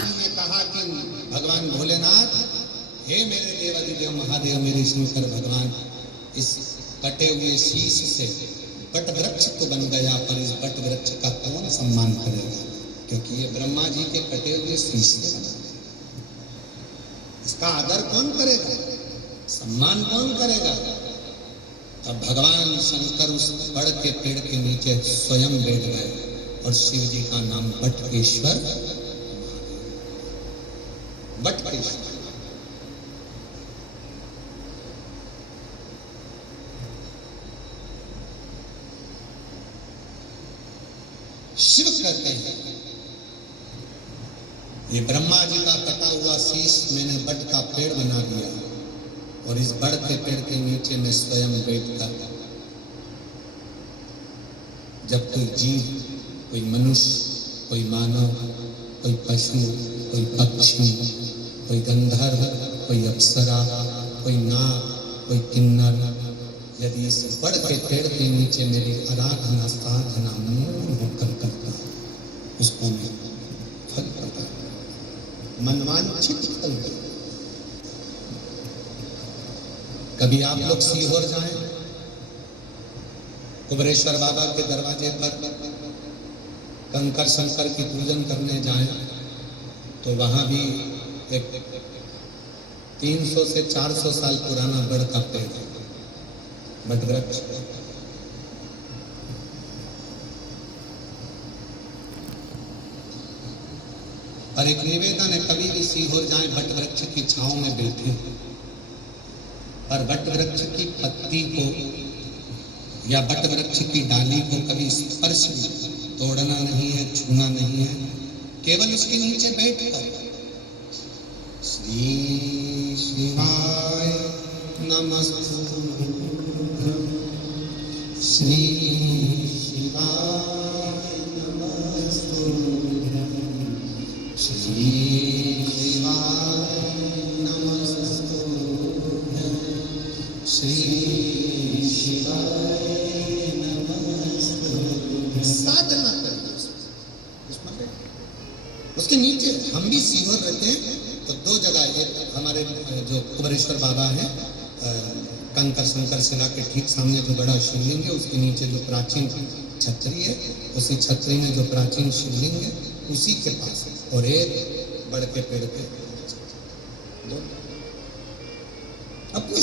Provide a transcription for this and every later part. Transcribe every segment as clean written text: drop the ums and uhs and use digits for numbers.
महालक्ष्मी ने कहा कि भगवान भोलेनाथ, हे मेरे देवाधिदेव महादेव, मेरे शंकर भगवान, इस कटे हुए शीश से बट वृक्ष तो बन गया, पर इस बट वृक्ष का कौन सम्मान करेगा, क्योंकि ये ब्रह्मा जी के कटे हुए शीश से बना, इसका आदर कौन करेगा, सम्मान कौन करेगा। तब भगवान शंकर उस बड़ के पेड़ के नीचे स्वयं बैठ गए और शिव जी का नाम बटकेश्वर, बटकेश्वर। शिव कहते हैं ये ब्रह्मा जी का कटा हुआ शीश मैंने बट का पेड़ बना दिया और इस बड़ के पेड़ के नीचे मैं स्वयं बैठकर, जब कोई जीव, कोई मनुष्य, कोई मानव, कोई पशु, कोई पक्षी, कोई गंधर्व, कोई अप्सरा, कोई नाग, कोई किन्नर, यदि इस बड़ के पेड़ के नीचे मेरी आराधना साधना मौन होकर करता, उसको मैं फल प्रदान, मनवांछित फल दे। कभी आप लोग सीहोर जाएं, कुबरेश्वर बाबा के दरवाजे पर कंकर शंकर की पूजन करने जाएं, तो वहां भी एक 300 से 400 साल पुराना बड़ का पेड़ है, बट वृक्ष। और एक निवेदन है, कभी भी सीहोर जाए बट वृक्ष की छांव में बैठे और बट वृक्ष की पत्ती को या बट वृक्ष की डाली को कभी स्पर्श भी, तोड़ना नहीं है, छूना नहीं है, केवल उसके नीचे बैठकर श्री शिवाय नमस्तुभ्यं, श्री शिवाय नमस्तुभ्यं, श्री शिवाय नमस्तुभ्यं, श्री शिवाय नमस्तुभ्यं। साधना करें उसके नीचे। हम भी सीहोर रहते हैं तो दो जगह, एक हमारे जो कुबरेश्वर बाबा हैं, कंकर शंकर शिला के ठीक सामने जो बड़ा शिवलिंग है, उसके नीचे जो प्राचीन छतरी है, उसी छतरी में जो प्राचीन शिवलिंग है उसी के पास, और एक बड़ के पेड़ पे अपने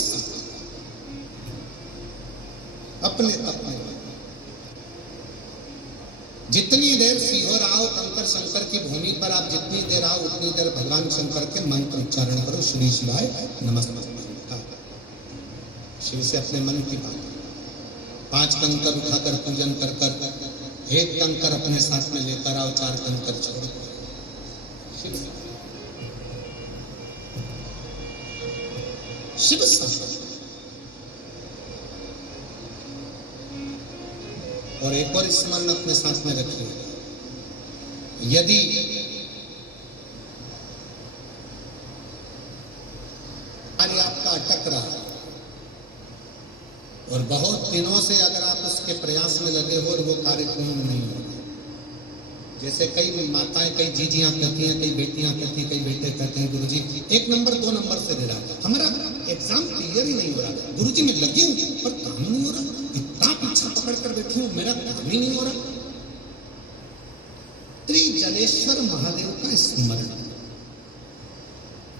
अपने अपने जितनी देर सीहोर आओ, कंकर शंकर की भूमि पर आप जितनी देर आओ, उतनी देर भगवान शंकर के मंत्र उच्चारण करो, श्री शिवाय नमस्ते। शिव से अपने मन की बात, 5 कंकर उठाकर पूजन कर कर, एक कंकर अपने साथ में लेकर आओ, 4 कंकर छोड़ो। शिव शिव और एक और स्मरण अपने साथ में रखिए, यदि कार्य आपका अटक रहा और बहुत दिनों से अगर आप उसके प्रयास में लगे हो और वो कार्य पूर्ण नहीं हो, जैसे कई माताएं, कई जीजियां कहती हैं, कई बेटियां कहती हैं, कई बेटे कहते हैं, गुरुजी 1 नंबर 2 नंबर से दे रहा था, हमारा एग्जाम क्लियर ही नहीं हो रहा, गुरुजी मैं लगी हूँ पर काम नहीं हो रहा, इतना पीछा पकड़ कर बैठी हूँ, मेरा काम ही नहीं हो रहा। त्रिजलेश्वर महादेव का स्मरण,